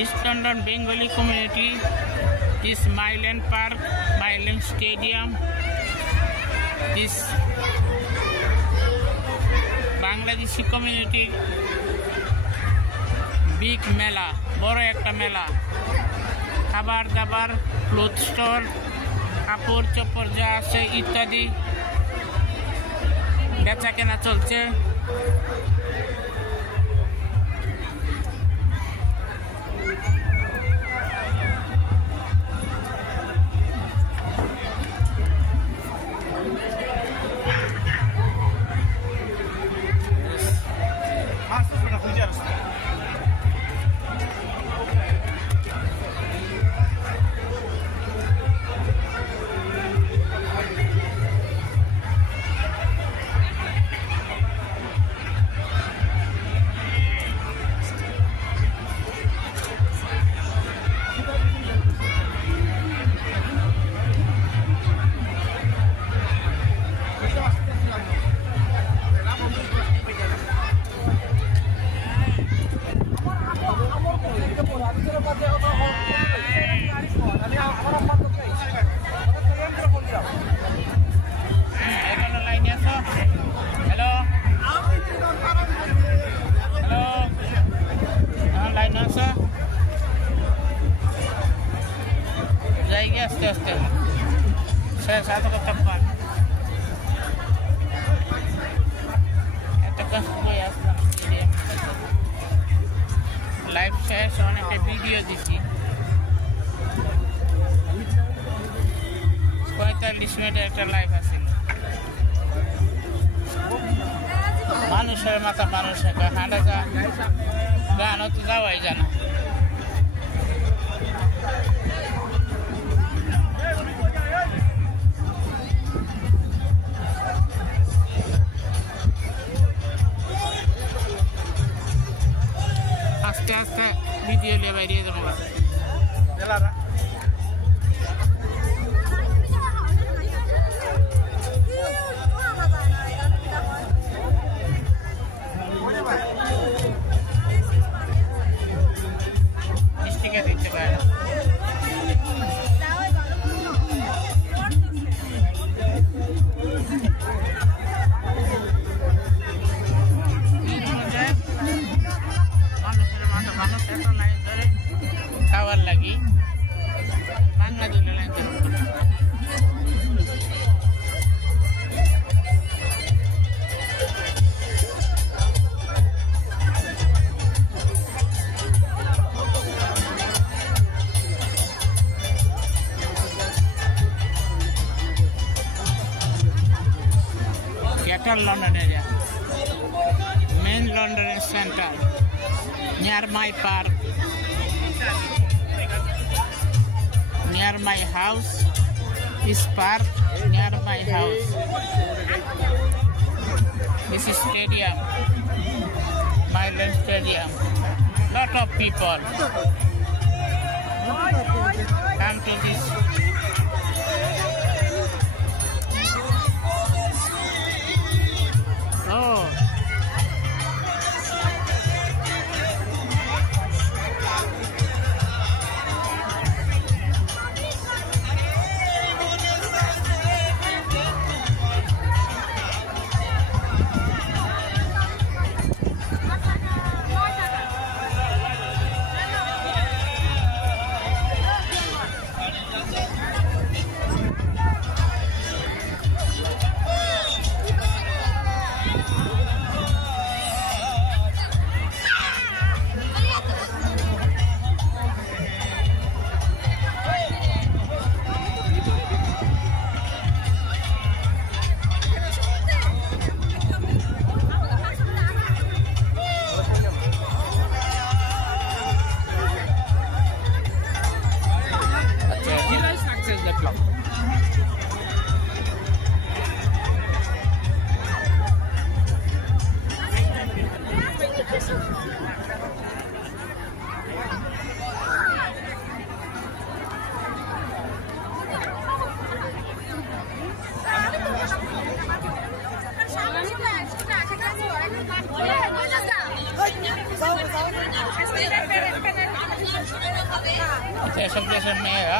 East London Bengali community, this Myland Park, Myland Stadium, this Bangladeshi community, big mela, boro ekta mela, খাবার দাবার, cloth store, কাপড় চোপড় যা আছে ইত্যাদি বেচা কেনা চলছে। আস্তে আস্তে শেষ আধা ঘন্টা পর এতক্ষণ সময় আসলাম লাইভ শেষ অনেকটা ভিডিও দিছি 45 মিনিটের একটা লাইভ আছে মানুষের মাথা মানুষের হাঁটা যা গানও তো যাওয়াই জানা আস্তে আস্তে ভিডিও নিয়ে বাইরে যাবো খাওয়ার লাগি বাংলা দিলে line Greater London area, main London center, near my park, near my house is park, near my house. This is stadium, Myland Stadium. Lot of people come to this. Oh. এসব দেশের মেয়েরা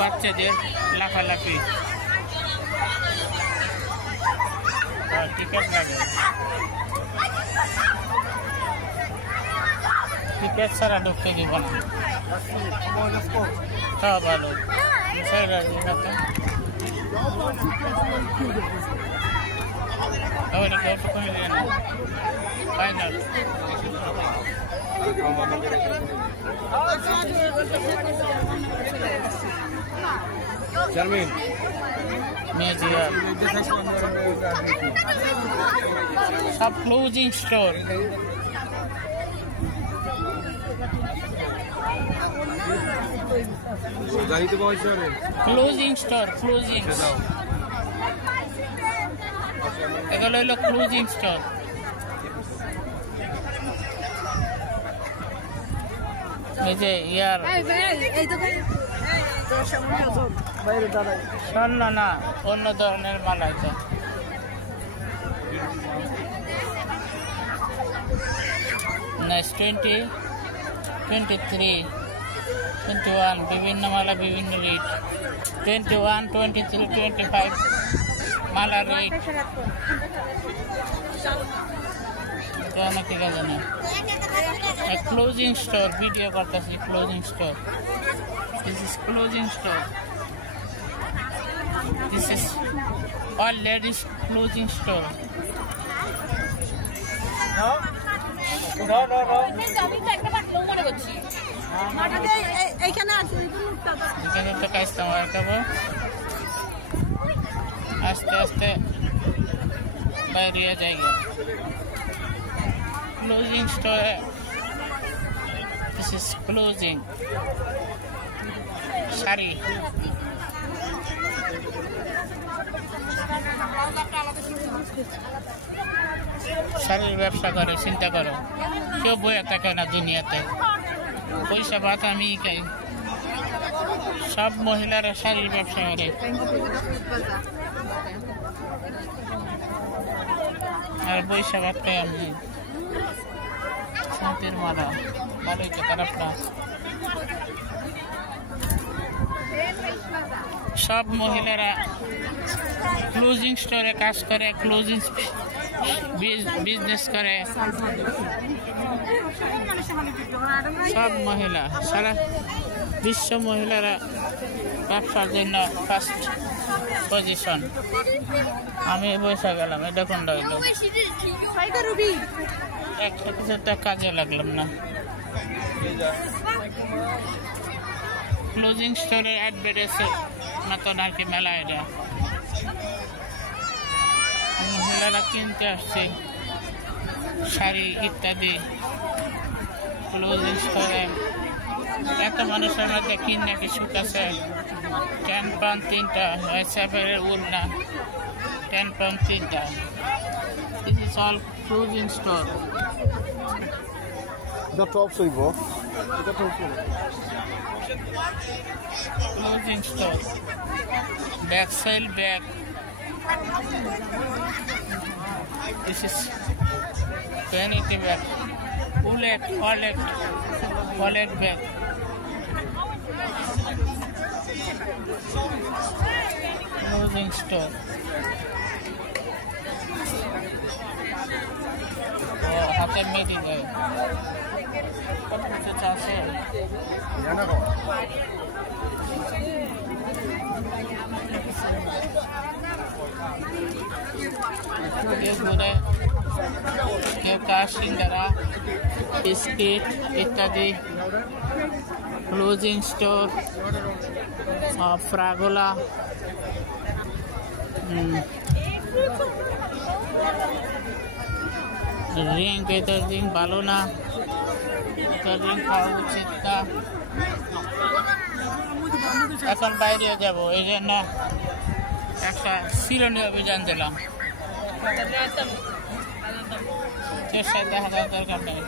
বাচ্চাদের লাফালাফি টিকিট লাগে ticket ছাড়া ঢুকতে দিব না সব ভালো ফাইনাল Charmin মিউজিয়াম সব ক্লোজিং স্টোর গাড়িতে পৌঁছে ক্লোজিং স্টোর ক্লোজিং এগুলো হলো ক্লোজিং স্টোর এই যে ইয়ার স্বর্ণ না অন্য ধরনের মাল আছে নেক্সট 23 21 বিভিন্ন মালা বিভিন্ন রেট 21 23 25 মালার রেট ঠিক আছে না ক্লোজিং স্টোর ভিডিও করতেছি closing store this is closing store this is all ladies clothing store এখানে তো কাস্টমার খাবো আস্তে আস্তে বাইরে জায়গা closing store this is closing sari শাড়ির ব্যবসা করে চিন্তা করো কেউ বইয়া থাকে না দুনিয়াতে পয়সা ভাত আমি খাই সব মহিলারা শাড়ির ব্যবসা করে আর পয়সা ভাত খাই আমি শান্তির মালা ভালোই তো খারাপ না সব মহিলারা ক্লোজিং স্টোরে কাজ করে ক্লোজিং বিজনেস করে সব মহিলা সারা বিশ্ব মহিলারা ব্যবসার জন্য ফার্স্ট পজিশন আমি বসে গেলাম এটা কোনটা হইল একসাথে কাজে লাগলাম না ক্লোজিং স্টোরের অ্যাডভার্টাইজের মতন আর কি মেলা এটা মহিলারা কিনতে আসছে শাড়ি ইত্যাদি ক্লোজিং স্টোরে এত মানুষের মধ্যে কিনে কিছু কাছে 10 পাউন্ড 3টা হোয়াটসঅ্যাপের উড়না 10 পাউন্ড 3টা this is all closing store এটা টপ হইব এটা top clothing store bag sale bag this is vanity bag wallet bag clothing store হাতের মেডিং কত কিছু আছে কেউ কাশিন্দারা বিস্কিট ইত্যাদি ক্লোজিং স্টোর ফ্রাগোলা রিং বেতার রিং ভালো না রিং খাওয়া উচিত না এখন বাইরে যাব এই জন্য একটা শিরোনি অভিযান দিলাম চেষ্টা দেখা যাওয়ার দরকার নেই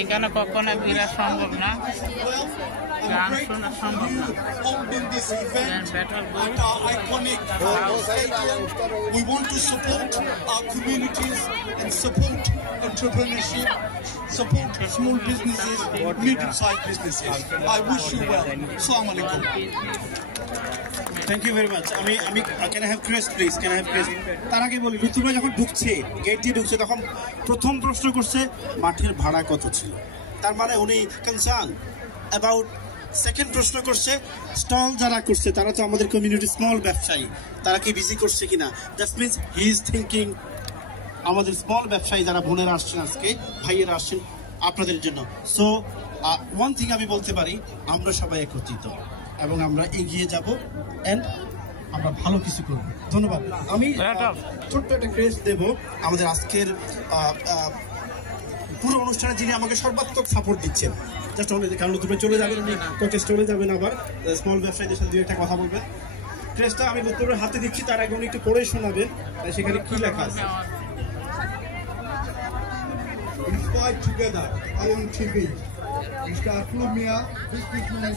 এখানে কখনো বিরা সম্ভব না গান শোনা সম্ভব না We want to support our communities and support entrepreneurship, support small businesses, medium-sized businesses. I wish you well. Assalamu alaikum. Thank you very much আমি can I have crest please can I have crest তার আগে বলি লুতুমা যখন ঢুকছে gate দিয়ে ঢুকছে তখন প্রথম প্রশ্ন করছে মাঠের ভাড়া কত ছিল তার মানে উনি কনসার্ন অ্যাবাউট সেকেন্ড প্রশ্ন করছে স্টল যারা করছে তারা তো আমাদের কমিউনিটি স্মল ব্যবসায়ী তারা কি বিজি করছে কিনা that means he is thinking আমাদের স্মল ব্যবসায়ী যারা বোনেরা আসছেন আজকে ভাইয়েরা আসছেন আপনাদের জন্য সো ওয়ান থিং আমি বলতে পারি আমরা সবাই একত্রিত এবং আমরা এগিয়ে যাব এন্ড আমরা ভালো কিছু করব ধন্যবাদ আমি ছোট্ট একটা ক্রেস্ট দেব আমাদের আজকের পুরো অনুষ্ঠানে যিনি আমাকে সর্বাত্মক সাপোর্ট দিচ্ছেন জাস্ট অনেক কারণ তুমি চলে যাবেন উনি কোচে চলে যাবেন আবার স্মল ব্যবসায়ীদের সাথে দুই একটা কথা বলবেন ক্রেস্টটা আমি বক্তব্যের হাতে দিচ্ছি তার আগে উনি একটু পড়ে শোনাবেন সেখানে কি লেখা আছে Inspired together, IMTV. Mr. Atul Mia, businessman and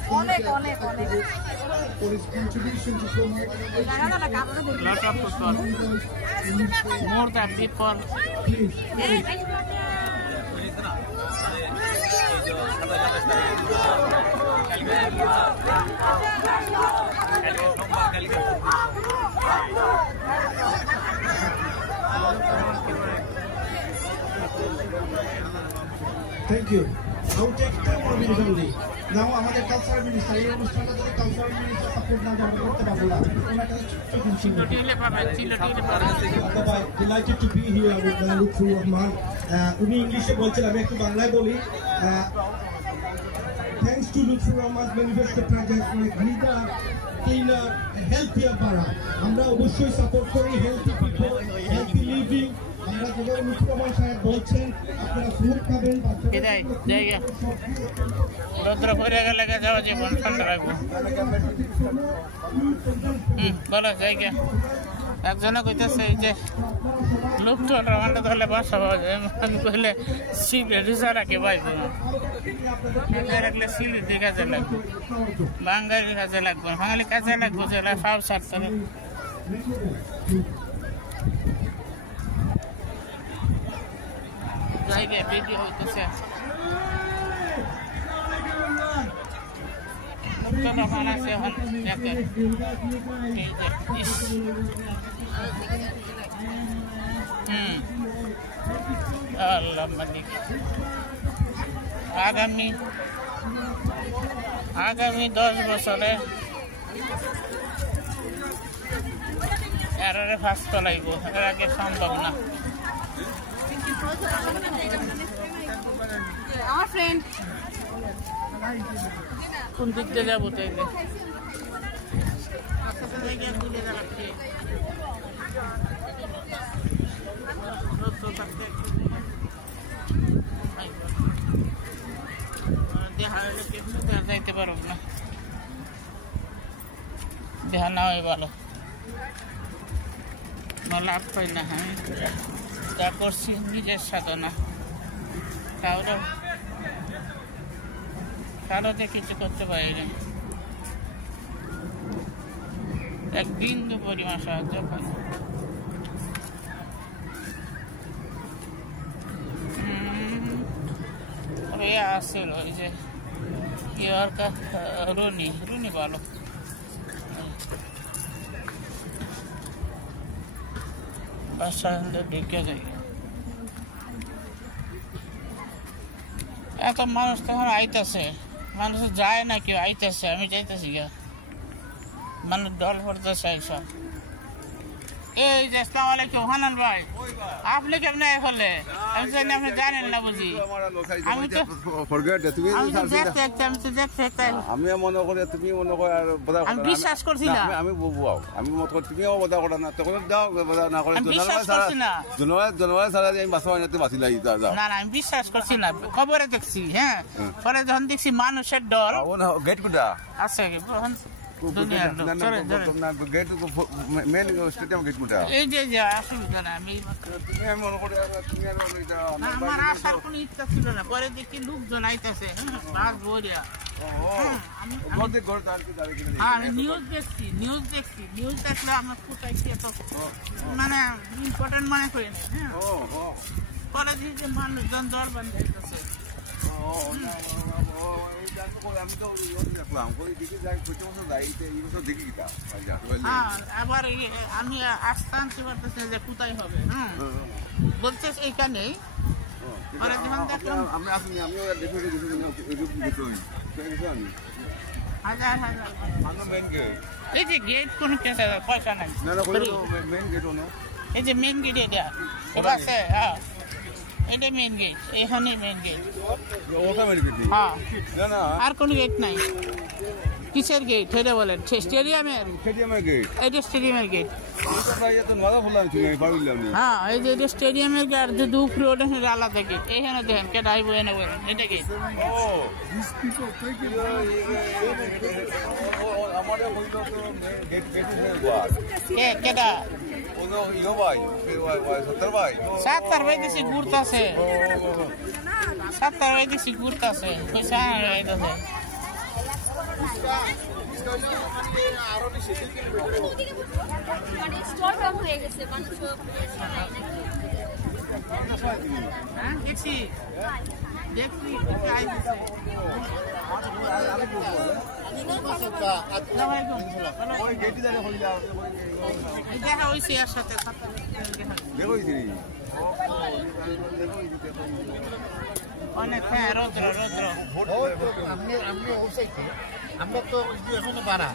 activist, for his contribution to promote lot of people, more than people. Thank you. I will take 10 more minutes only. Now আমাদের কালচারাল মিনিস্টার এই অনুষ্ঠানটা যদি cultural minister support না করে করতে পারবো না ওনাকে delighted to be here with Lutfur Rahman. উনি ইংলিশে বলছেন, আমি একটু বাংলায় বলি। Thanks to Lutfur Rahman's manifesto project like Nida, Cleaner, Healthier Para. আমরা অবশ্যই সাপোর্ট করি healthy people, healthy living. আমরা যেভাবে লুৎফুর রহমান সাহেব বলছেন আপনারা ফুড খাবেন, বিদায় জায়গা রৌদ্র পরে গেলে যাওয়া জীবন ঠান্ডা রাখবো। বলো জায়গা একজনে কইতেছে এই যে লুৎফুর রহমানটা ধরলে বাসা পাওয়া যায়, আমি কইলে রিজা রাখে বাইবো রাখলে সিলেটি কাজে লাগবে, বাঙালি কাজে লাগবে, বাঙালি কাজে লাগবে যেটা সব ছাড়তে জায়গায় ভিডিও হইতেছে। তখন আছে এখন দেখেন আল্লাহ মালিক। আগামী 10 বছরে এরারে ফাঁস চলাইব, এর আগে সম্ভব না। আমার ফ্রেন্ড কোন দিক দিয়ে যাবো তাইলে যাইতে পারব না, দেহা না হয় ভালো, লাভ পাই না। হ্যাঁ যা করছি নিজের সাধনা, কারোতে কিছু করতে পারিনি, এক বিন্দু পরিমাণ সাহায্য পাই। আসছিল ওই যে কি আর রুনি ভালো, বাসা ঢুকে যাই। এত মানুষ তখন আইতেছে, মানুষ যায় না, কেউ আইতেছে, আমি যাইতেছি গা, মানুষ ডল পড়তেছে এইসব। এই যে আসসালামু আলাইকুম হানান ভাই, আপনি কেমন হলে আমি জানি আপনি জানেন না বুঝি, আমি তো দেখতে আমি মনে করি তুমি মনে করো আর আমি বিশ্বাস করছি না, আমি বুঝাও আমি মত করি তুমিও বদা করা না, তখন দাও বদা না করে জনগণ সারা আমি বাসা বানাতে বাসি লাগি না না, আমি বিশ্বাস করছি না, খবরে দেখছি। হ্যাঁ পরে যখন দেখছি মানুষের ডর গেট কুটা আছে এই যে অসুবিধা না, আমি আমার আসার কোনো ইচ্ছা ছিল না, পরে দেখি লোকজন আইতেছে আমি নিউজ দেখছি, নিউজ দেখলে আমার কোথায় মানে ইম্পর্টেন্ট মনে করি না। হ্যাঁ পরে দেখি মানুষজন দর বান্ধে আইতেছে, আবার আমি আসতে আনতে পারতেছি যে কোথায় হবে, বলছে এইখানেই। এই যে গেট কোন পয়সা নাই, এই যে মেন গেট এটা আছে, হ্যাঁ এটা মেন গেট, এখানে মেন গেট, আর কোন গেট নাই। কিসের গেট এটা বলেন? স্টেডিয়ামের গেট, এটা স্টেডিয়ামের গেট। হ্যাঁ এই যে এটা স্টেডিয়ামের গেট, যদি উপরে ওঠে আলাদা গেট। এখানে দেখেন কেটা আইব, এনে বলেন এটা গেট। কেটা 70 ভাই দিছি ঘুরতেছে। 7 টাকা দিছি ঘুরতেছে পয়সা আইতাছে স্টোর কম হয়ে গেছে মানুষ হ্যাঁ দেখছি দেখছি দেখা হয়েছে এর সাথে অনেক হ্যাঁ রৌদ্র রৌদ্র আমরা তো এখনো বাড়া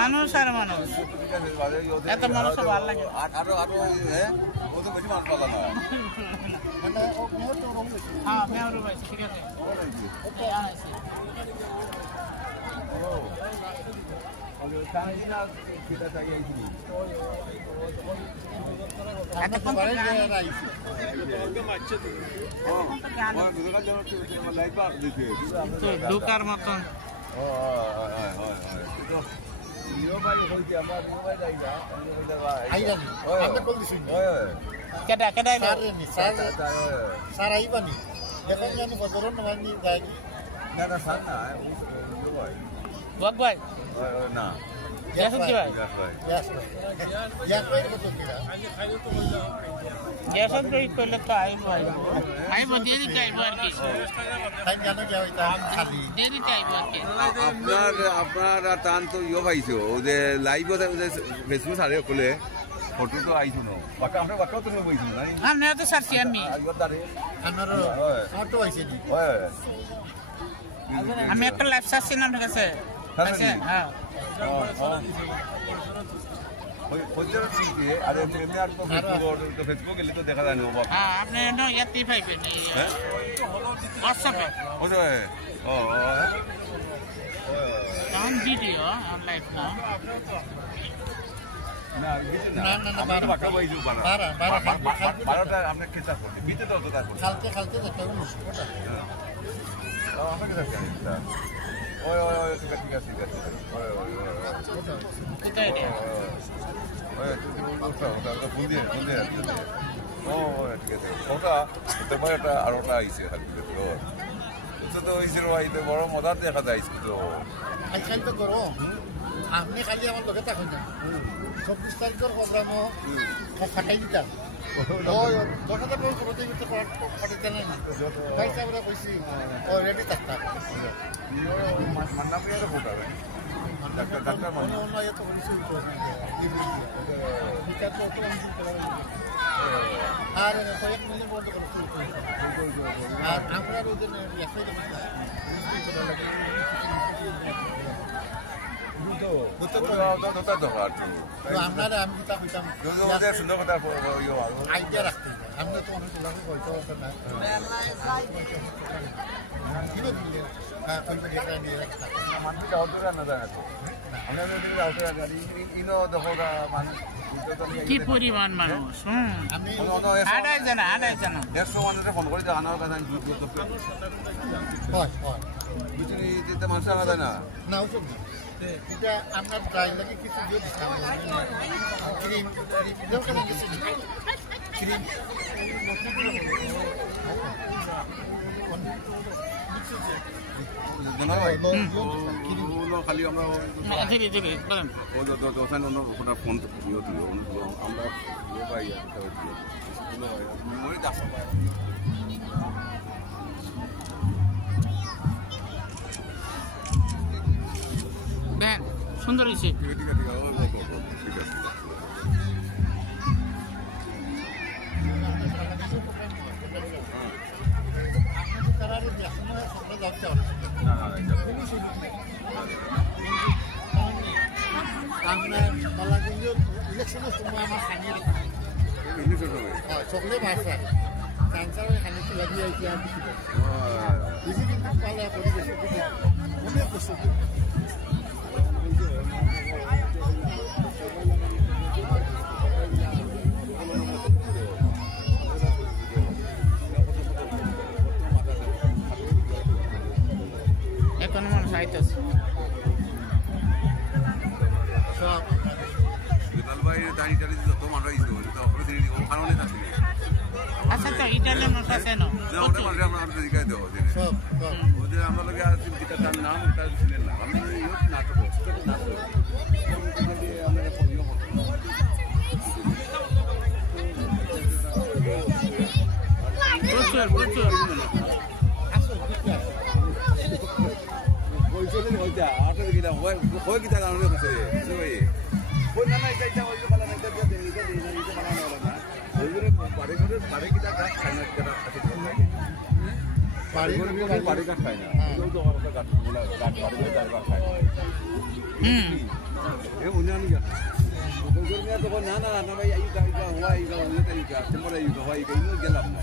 মানুষ আর মানুষ এত মানুষ ভালো লাগে হ্যাঁ মেয়র ভাই ঠিক আছে ঢুকার মতন কেডা কেডা স্যার আইবানি এখন জানি বদরন নামানি যাই না না স্যার না বক ভাই না গ্যাস কি ভাই গ্যাস ভাই কত কিরা গ্যাস কই কইলে তো আইব দেরি চাইব আর কি টাইম জানো কি হইতা খালি দেরি চাইব আর কি আপনার টান তো ইয়ে পাইছো যে লাইভ ফেসবুক সারে খুলে ফটো তো আইছো না বাকা আমরা বাকা তো বইছো না আমরা তো সারছি আমি আমারও ফটো আইছে নি আমি একটা লাইভ সারছি না ঠিক আছে আছে হ্যাঁ ফেসবুক গেলে তো দেখা যায় না হ্যাঁ আপনি নো ইয়াতে পাইবেন হোয়াটসঅ্যাপে অন ভিডিও অন লাইভ না খালতে দেখতে ঠিক আছে কোথায় রে ফোন দিয়ে ঠিক আছে ওটা তোমার একটা আরোটা আইসে তো হয়েছিল আইতে বড় মজার দেখা যায় তো আজকাল তো করো আপনি খালি আমার লোকে থাকুন না 24 তারিখের প্রোগ্রামও ফাটাই দিতাম ওই 10,000 প্রতিযোগিতা ফাটাইতে না ভাই সাহেবরা কইছি অলরেডি থাকতাম মান্না পেয়ে ফোটা ডাক্তার অন্য অন্য এত পরিচয় বিচার তো অত অংশ করা আর কয়েক মিনিট বন্ধ করে আর আমরা ওদের আমরা আমি কিতাব হইতাম সুন্দর কথা আইডিয়া রাখতে আমরা তো অনেক লাগে হয়তো না কিনে দিলে নিয়ে রাখতাম মানুষটা অতটা না জানা তো আমরা ইনো দেখো মানুষ কি পরিমাণ মানুষ আড়াই জানা 100 মানুষের ফোন করে জানার কথা মানুষ জানা যায় না না ওসব এটা আপনার ড্রাইভ লাগে কিছু দিয়ে দিচ্ছি ক্রিম ক্রিম খালি আমরা ফোন আমরা দেন সুন্দর হয়েছে ঠিক আছে আপনার বালাগঞ্জের ইলেকশনের সময় আমার খানিয়ে সকলে ভাষা ক্যান্সারের খানিতে লাগিয়ে আইছি আর কিছু বেশি কিন্তু পালা করে গেছে অনেক বছর এখন মানুষ আইতেছে ভাই দাঁড়িয়ে যত মানুষ আছে না ওটা মানে আমরা দেখাই দেবো সব ওদের আমার লগে আছে যেটা তার নাম তার ছিলেন না আমি নাটক নাটক আমরা পড়িও প্রচুর কইছিলেন ওইটা আটে গিলা হয় কি তার কারণে বসে ওই ওই না এটা ওই বালা না এটা বানানো হলো না ওইগুলো পারে কি তার কাজ খায় না যেটা আছে পারে কাজ খায় না ওই তো আমরা কাজ গুলা কাজ পারে তার কাজ খায় এ উনানি যা ওইগুলো তো না না না ভাই আইকা হওয়া আইকা ওইটা তোমরা আইকা হওয়া আইকা ইনো গেলাম না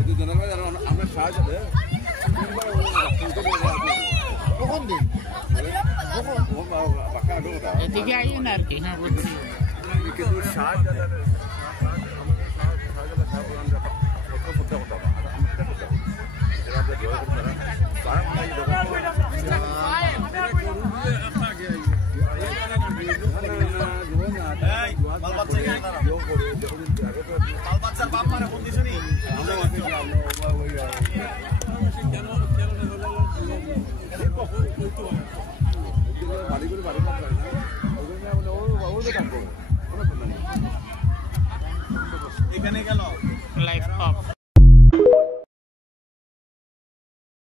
ওই জনগণ আমরা সাহায্য দেব কখন দিন এদিকে আইন আর কি হ্যাঁ বুঝছি কিন্তু শাহজালাল বাচ্চার বাপ মারা ফোন দিছো নি